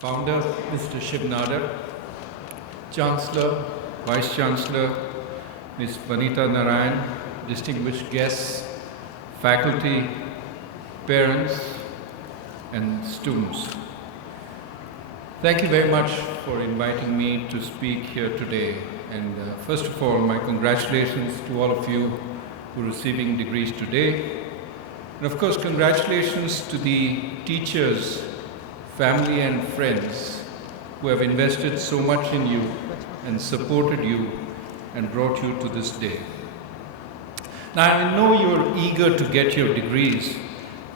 Founder, Mr. Shiv Nadar, Chancellor, Vice Chancellor, Ms. Vanita Narayan, distinguished guests, faculty, parents, and students. Thank you very much for inviting me to speak here today. And first of all, my congratulations to all of you who are receiving degrees today. And of course, congratulations to the teachers, family and friends who have invested so much in you and supported you and brought you to this day. Now, I know you're eager to get your degrees,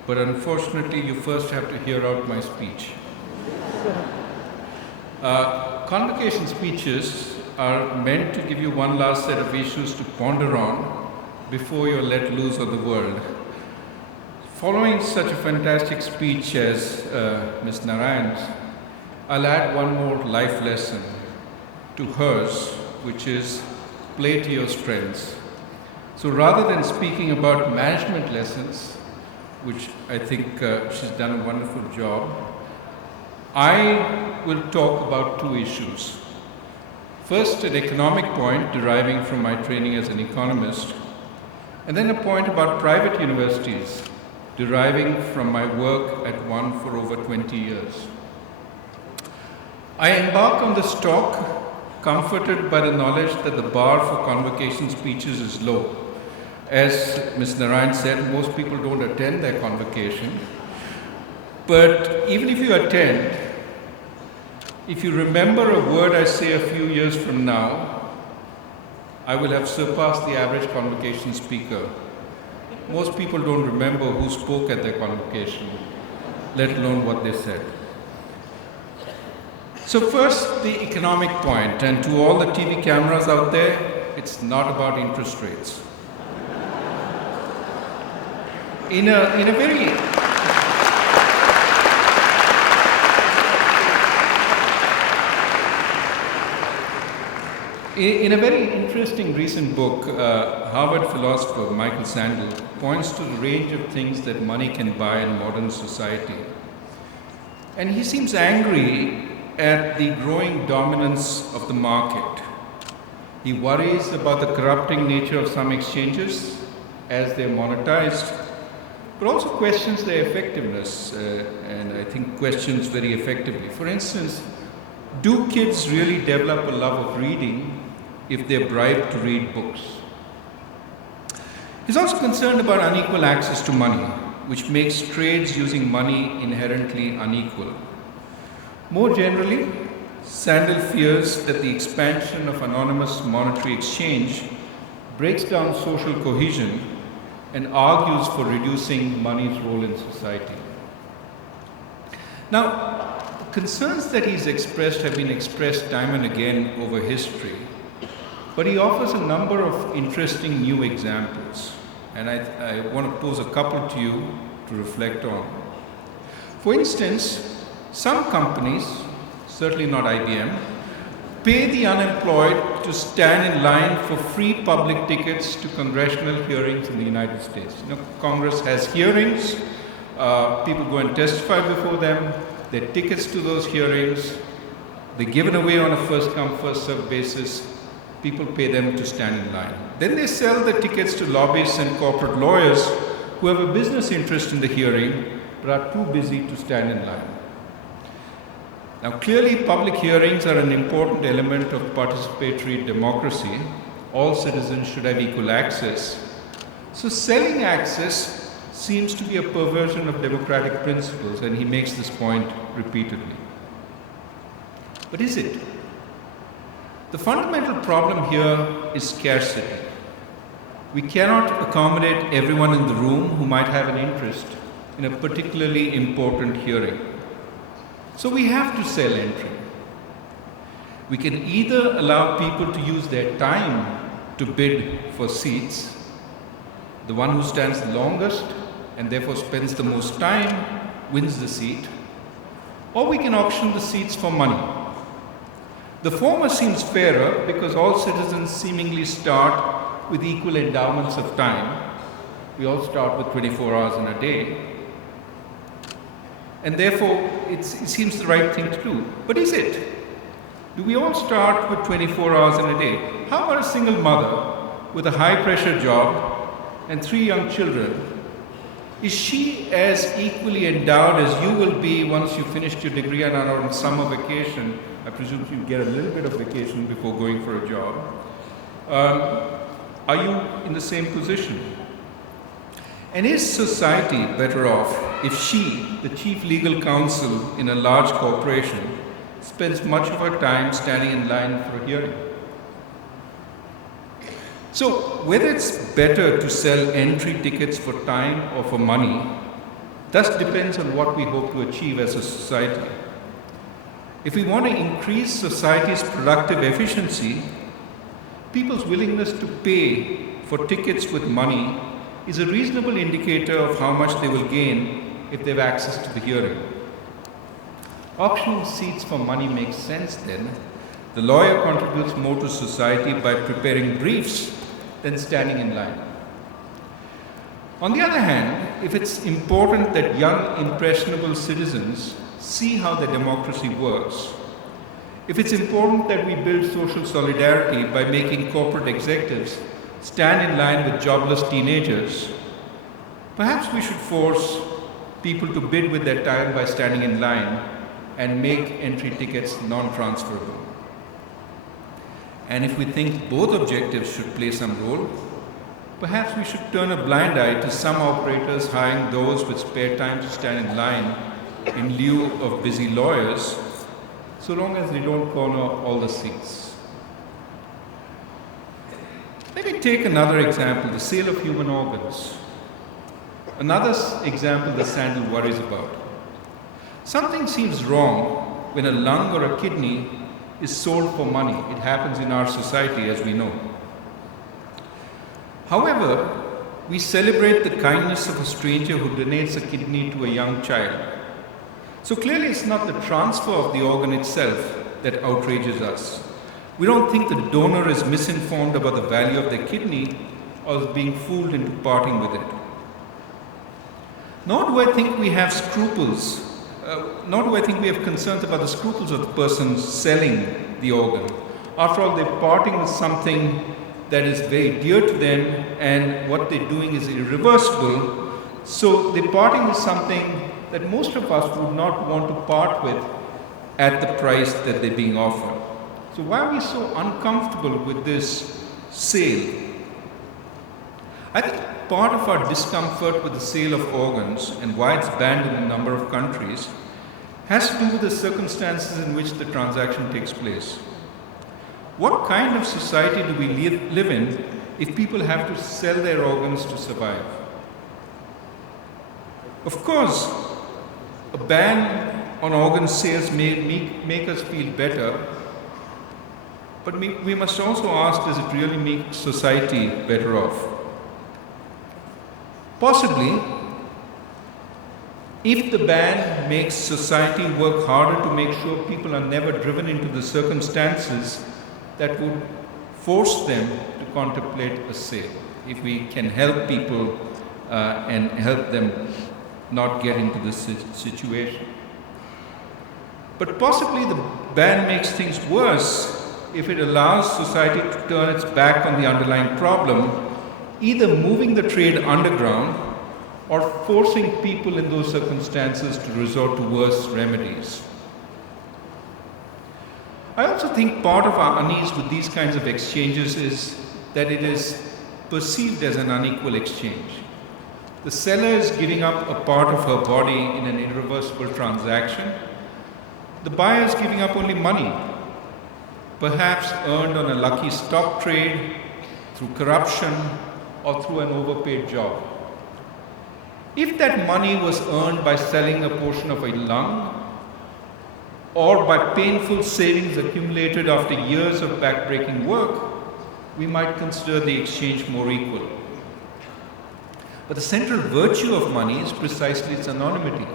but unfortunately, you first have to hear out my speech. Convocation speeches are meant to give you one last set of issues to ponder on before you're let loose on the world. Following such a fantastic speech as Ms. Narayan's, I'll add one more life lesson to hers, which is play to your strengths. So rather than speaking about management lessons, which I think she's done a wonderful job, I will talk about two issues. First, an economic point deriving from my training as an economist, and then a point about private universities deriving from my work at one for over 20 years. I embark on this talk comforted by the knowledge that the bar for convocation speeches is low. As Ms. Narayan said, most people don't attend their convocation. But even if you attend, if you remember a word I say a few years from now, I will have surpassed the average convocation speaker. Most people don't remember who spoke at their convocation, let alone what they said. So first, the economic point, and to all the TV cameras out there, it's not about interest rates. In a very interesting recent book, Harvard philosopher Michael Sandel points to the range of things that money can buy in modern society. And he seems angry at the growing dominance of the market. He worries about the corrupting nature of some exchanges as they're monetized, but also questions their effectiveness, and I think questions very effectively. For instance, do kids really develop a love of reading if they're bribed to read books? He's also concerned about unequal access to money, which makes trades using money inherently unequal. More generally, Sandel fears that the expansion of anonymous monetary exchange breaks down social cohesion and argues for reducing money's role in society. Now, concerns that he's expressed have been expressed time and again over history, but he offers a number of interesting new examples, and I want to pose a couple to you to reflect on. For instance, some companies, certainly not IBM, pay the unemployed to stand in line for free public tickets to congressional hearings in the United States. You know, Congress has hearings, people go and testify before them, their tickets to those hearings, they're given away on a first-come, first-served basis. People pay them to stand in line. Then they sell the tickets to lobbyists and corporate lawyers who have a business interest in the hearing but are too busy to stand in line. Now, clearly, public hearings are an important element of participatory democracy. All citizens should have equal access. So selling access seems to be a perversion of democratic principles, and he makes this point repeatedly. But is it? The fundamental problem here is scarcity. We cannot accommodate everyone in the room who might have an interest in a particularly important hearing. So we have to sell entry. We can either allow people to use their time to bid for seats. The one who stands the longest and therefore spends the most time wins the seat. Or we can auction the seats for money. The former seems fairer because all citizens seemingly start with equal endowments of time. We all start with 24 hours in a day. and therefore it seems the right thing to do. But is it? Do we all start with 24 hours in a day? How about a single mother with a high-pressure job and 3 young children? Is she as equally endowed as you will be once you finished your degree and are on summer vacation? I presume you get a little bit of vacation before going for a job. Are you in the same position? And is society better off if she, the chief legal counsel in a large corporation, spends much of her time standing in line for a hearing? So, whether it's better to sell entry tickets for time or for money, thus depends on what we hope to achieve as a society. If we want to increase society's productive efficiency, people's willingness to pay for tickets with money is a reasonable indicator of how much they will gain if they have access to the hearing. Auctioning seats for money makes sense then. The lawyer contributes more to society by preparing briefs than standing in line. On the other hand, if it's important that young, impressionable citizens see how the democracy works, if it's important that we build social solidarity by making corporate executives stand in line with jobless teenagers, perhaps we should force people to bid with their time by standing in line and make entry tickets non-transferable. And if we think both objectives should play some role, perhaps we should turn a blind eye to some operators hiring those with spare time to stand in line in lieu of busy lawyers, so long as they don't corner all the seats. Let me take another example, the sale of human organs. Another example that Sandel worries about. Something seems wrong when a lung or a kidney is sold for money. It happens in our society, as we know. However, we celebrate the kindness of a stranger who donates a kidney to a young child. So clearly it's not the transfer of the organ itself that outrages us. We don't think the donor is misinformed about the value of their kidney or is being fooled into parting with it. Nor do I think we have scruples nor do I think we have concerns about the scruples of the person selling the organ. After all, they're parting with something that is very dear to them, and what they're doing is irreversible. So they're parting with something that most of us would not want to part with at the price that they're being offered. So why are we so uncomfortable with this sale? I think part of our discomfort with the sale of organs and why it's banned in a number of countries has to do with the circumstances in which the transaction takes place. What kind of society do we live in if people have to sell their organs to survive? Of course, a ban on organ sales may make us feel better, but we must also ask, does it really make society better off? Possibly, if the ban makes society work harder to make sure people are never driven into the circumstances that would force them to contemplate a sale. If we can help people and help them not get into this situation. But possibly the ban makes things worse if it allows society to turn its back on the underlying problem, either moving the trade underground or forcing people in those circumstances to resort to worse remedies. I also think part of our unease with these kinds of exchanges is that it is perceived as an unequal exchange. The seller is giving up a part of her body in an irreversible transaction. The buyer is giving up only money, perhaps earned on a lucky stock trade, through corruption, or through an overpaid job. If that money was earned by selling a portion of a lung, or by painful savings accumulated after years of backbreaking work, we might consider the exchange more equal. But the central virtue of money is precisely its anonymity.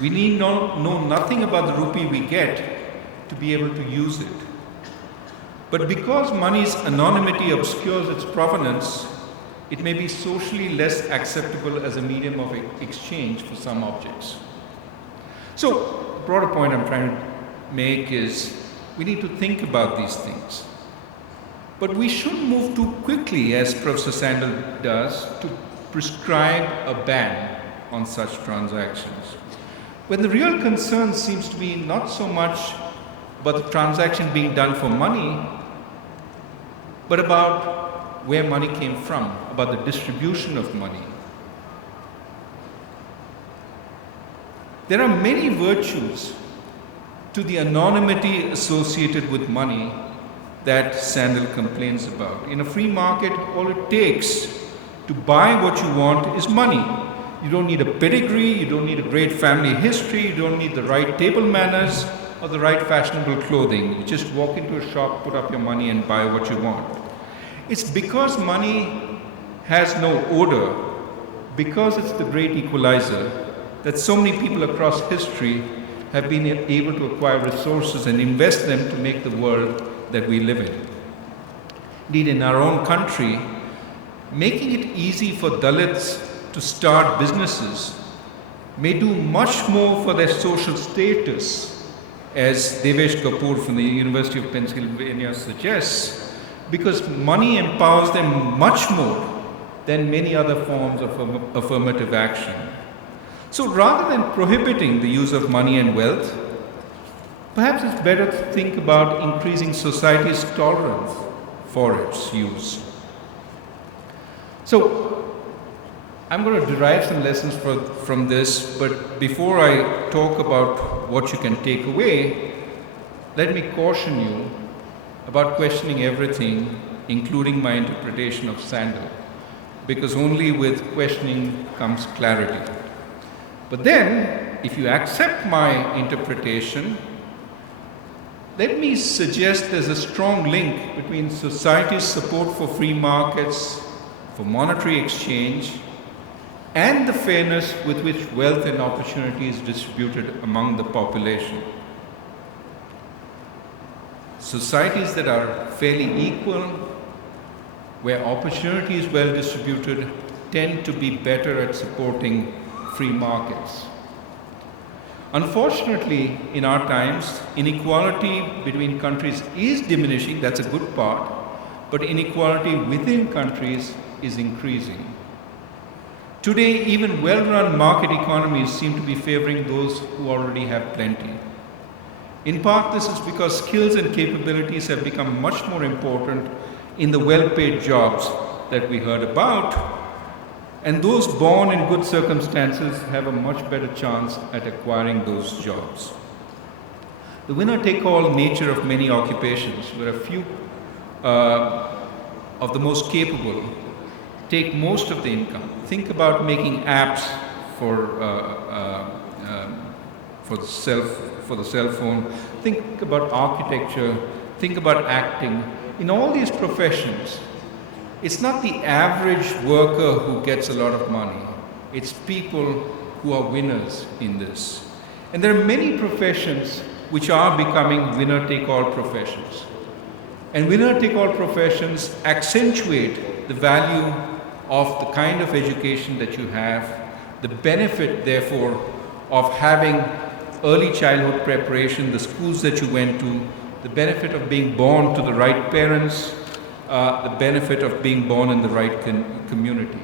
We need know nothing about the rupee we get to be able to use it. But because money's anonymity obscures its provenance, it may be socially less acceptable as a medium of exchange for some objects. So, the broader point I'm trying to make is we need to think about these things. But we shouldn't move too quickly, as Professor Sandel does, to prescribe a ban on such transactions. When the real concern seems to be not so much about the transaction being done for money, but about where money came from, about the distribution of money. There are many virtues to the anonymity associated with money that Sandel complains about. In a free market, all it takes to buy what you want is money. You don't need a pedigree, you don't need a great family history, you don't need the right table manners or the right fashionable clothing. You just walk into a shop, put up your money and buy what you want. It's because money has no odor, because it's the great equalizer, that so many people across history have been able to acquire resources and invest them to make the world that we live in. Indeed, in our own country, making it easy for Dalits to start businesses may do much more for their social status, as Devesh Kapoor from the University of Pennsylvania suggests, because money empowers them much more than many other forms of affirmative action. So rather than prohibiting the use of money and wealth, perhaps it's better to think about increasing society's tolerance for its use. So I'm going to derive some lessons from this, but before I talk about what you can take away, let me caution you about questioning everything, including my interpretation of Sandel, because only with questioning comes clarity. But then, if you accept my interpretation, let me suggest there's a strong link between society's support for free markets, for monetary exchange, and the fairness with which wealth and opportunity is distributed among the population. Societies that are fairly equal, where opportunity is well distributed, tend to be better at supporting free markets. Unfortunately, in our times, inequality between countries is diminishing, that's a good part, but inequality within countries is increasing. Today, even well-run market economies seem to be favoring those who already have plenty. In part, this is because skills and capabilities have become much more important in the well-paid jobs that we heard about, and those born in good circumstances have a much better chance at acquiring those jobs. The winner-take-all nature of many occupations, where a few of the most capable take most of the income. Think about making apps for the cell phone. Think about architecture. Think about acting. In all these professions, it's not the average worker who gets a lot of money. It's people who are winners in this. And there are many professions which are becoming winner-take-all professions. And winner-take-all professions accentuate the value of the kind of education that you have, the benefit, therefore, of having early childhood preparation, the schools that you went to, the benefit of being born to the right parents, the benefit of being born in the right community.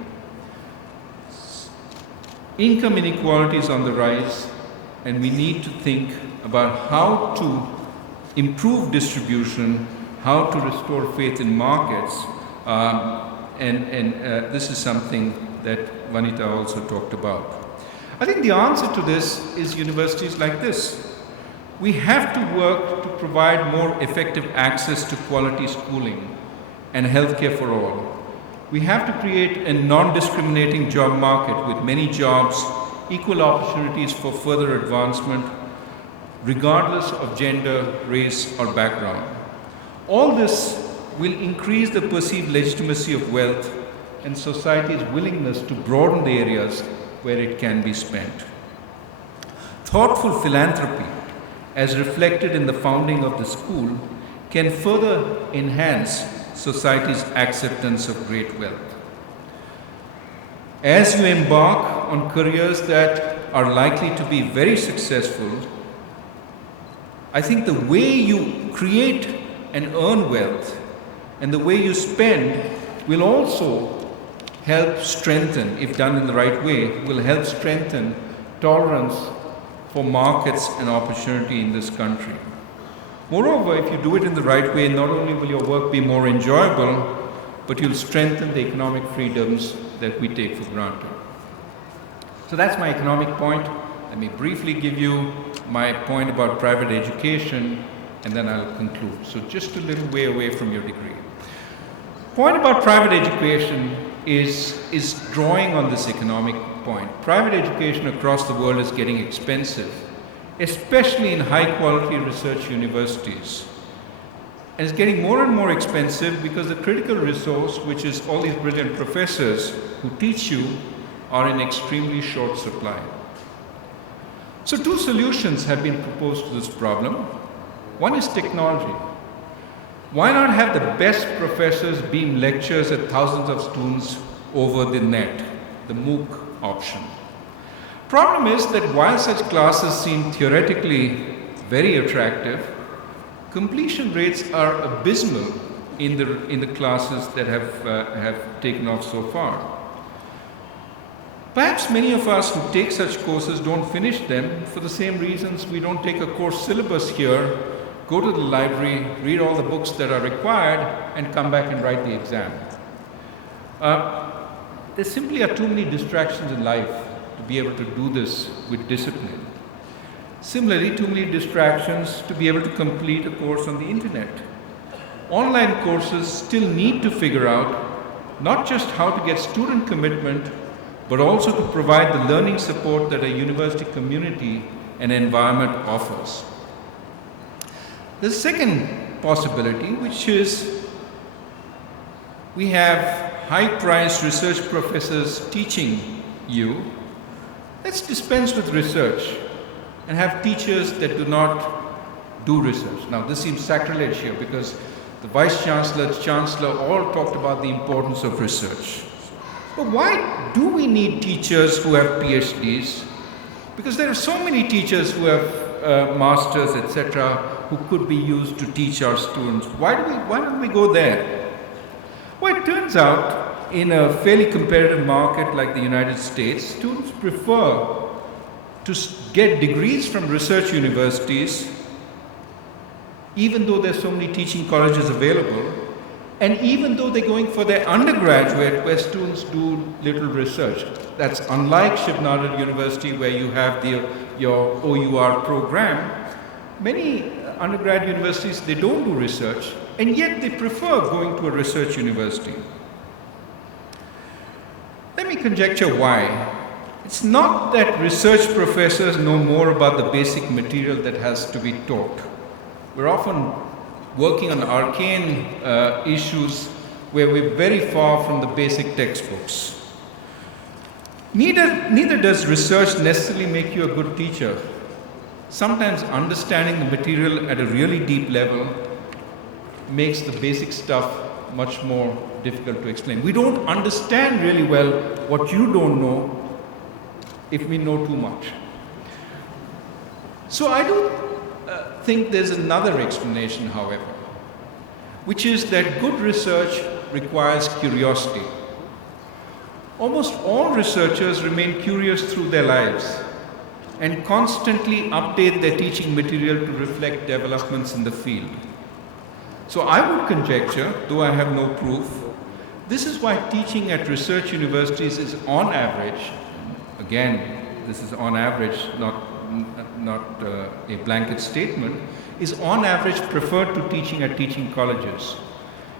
Income inequality is on the rise, and we need to think about how to improve distribution, how to restore faith in markets, and this is something that Vanita also talked about. I think the answer to this is universities like this. We have to work to provide more effective access to quality schooling and healthcare for all. We have to create a non-discriminating job market with many jobs, equal opportunities for further advancement, regardless of gender, race, or background. All this will increase the perceived legitimacy of wealth and society's willingness to broaden the areas where it can be spent. Thoughtful philanthropy, as reflected in the founding of the school, can further enhance society's acceptance of great wealth. As you embark on careers that are likely to be very successful, I think the way you create and earn wealth and the way you spend will also help strengthen, if done in the right way, will help strengthen tolerance for markets and opportunity in this country. Moreover, if you do it in the right way, not only will your work be more enjoyable, but you'll strengthen the economic freedoms that we take for granted. So that's my economic point. Let me briefly give you my point about private education, and then I'll conclude. So just a little way away from your degree. Point about private education is drawing on this economic point. Private education across the world is getting expensive, especially in high-quality research universities. And it's getting more and more expensive because the critical resource, which is all these brilliant professors who teach you, are in extremely short supply. So two solutions have been proposed to this problem. One is technology. Why not have the best professors beam lectures at thousands of students over the net, the MOOC option? Problem is that while such classes seem theoretically very attractive, completion rates are abysmal in the classes that have taken off so far. Perhaps many of us who take such courses don't finish them for the same reasons we don't take a course syllabus here, go to the library, read all the books that are required, and come back and write the exam. There simply are too many distractions in life to be able to do this with discipline. Similarly, too many distractions to be able to complete a course on the internet. Online courses still need to figure out not just how to get student commitment, but also to provide the learning support that a university community and environment offers. The second possibility, which is we have high-priced research professors teaching you, let's dispense with research and have teachers that do not do research. Now, this seems sacrilege here because the Vice Chancellor, Chancellor all talked about the importance of research. But why do we need teachers who have PhDs? Because there are so many teachers who have masters, etc., who could be used to teach our students. Why don't we go there? Well, it turns out in a fairly competitive market like the United States, students prefer to get degrees from research universities, even though there's so many teaching colleges available, and even though they're going for their undergraduate where students do little research. That's unlike Shiv Nadar University where you have your OUR program. Many undergrad universities, they don't do research, and yet they prefer going to a research university. Let me conjecture why. It's not that research professors know more about the basic material that has to be taught. We're often working on arcane issues where we're very far from the basic textbooks. Neither does research necessarily make you a good teacher. Sometimes understanding the material at a really deep level makes the basic stuff much more difficult to explain. We don't understand really well what you don't know if we know too much. So I do think there's another explanation, however, which is that good research requires curiosity. Almost all researchers remain curious through their lives and constantly update their teaching material to reflect developments in the field. So I would conjecture, though I have no proof, this is why teaching at research universities is on average, again, this is on average, not a blanket statement, is on average preferred to teaching at teaching colleges.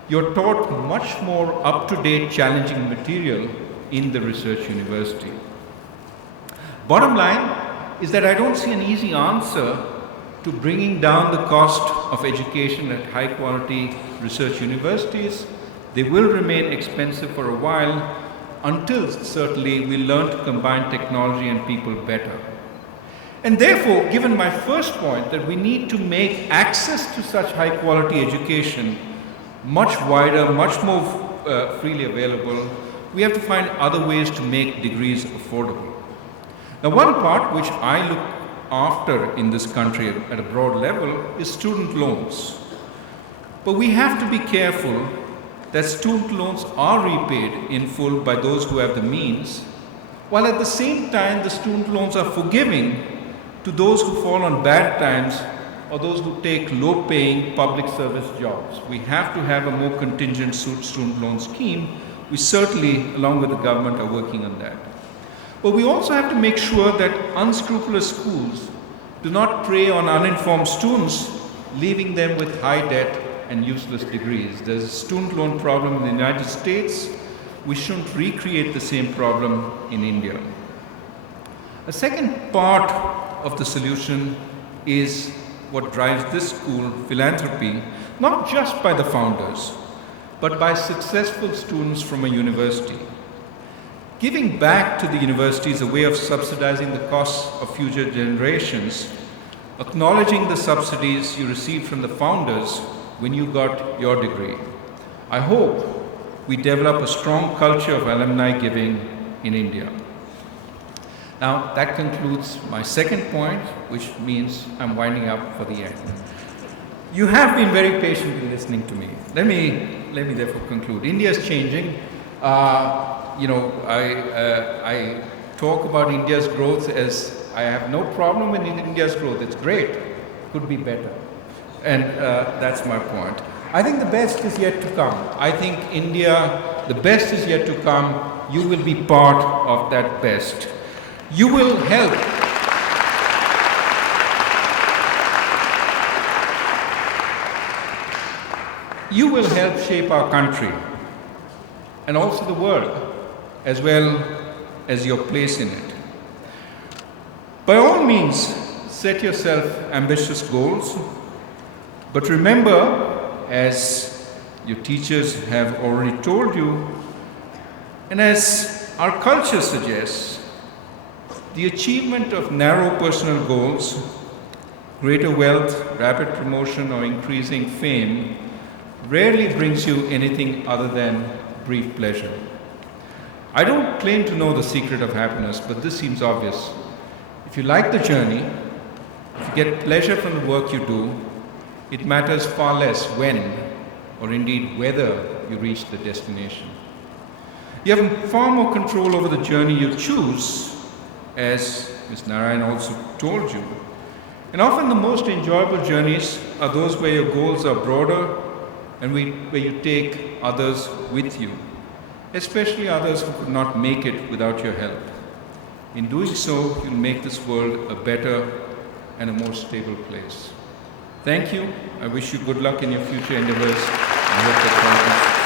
You're taught much more up-to-date, challenging material in the research university. Bottom line is that I don't see an easy answer to bringing down the cost of education at high-quality research universities. They will remain expensive for a while until certainly we learn to combine technology and people better. And therefore, given my first point that we need to make access to such high-quality education much wider, much more freely available, we have to find other ways to make degrees affordable. Now, one part which I look after in this country at a broad level is student loans. But we have to be careful that student loans are repaid in full by those who have the means, while at the same time the student loans are forgiving to those who fall on bad times or those who take low-paying public service jobs. We have to have a more contingent student loan scheme. We certainly, along with the government, are working on that. But we also have to make sure that unscrupulous schools do not prey on uninformed students, leaving them with high debt and useless degrees. There's a student loan problem in the United States. We shouldn't recreate the same problem in India. A second part of the solution is what drives this school, philanthropy, not just by the founders, but by successful students from a university. Giving back to the university is a way of subsidizing the costs of future generations, acknowledging the subsidies you received from the founders when you got your degree. I hope we develop a strong culture of alumni giving in India. Now, that concludes my second point, which means I'm winding up for the end. You have been very patiently listening to me. Let me therefore conclude. India is changing. I talk about India's growth as I have no problem with India's growth. It's great. Could be better. And that's my point. I think the best is yet to come. I think India, the best is yet to come. You will be part of that best. You will help. You will help shape our country and also the world, as well as your place in it. By all means, set yourself ambitious goals, but remember, as your teachers have already told you, and as our culture suggests, the achievement of narrow personal goals, greater wealth, rapid promotion, or increasing fame rarely brings you anything other than brief pleasure. I don't claim to know the secret of happiness, but this seems obvious. If you like the journey, if you get pleasure from the work you do, it matters far less when, or indeed whether, you reach the destination. You have far more control over the journey you choose, as Ms. Narayan also told you. And often the most enjoyable journeys are those where your goals are broader and where you take others with you, especially others who could not make it without your help. In doing so, you'll make this world a better and a more stable place. Thank you. I wish you good luck in your future endeavors. I hope that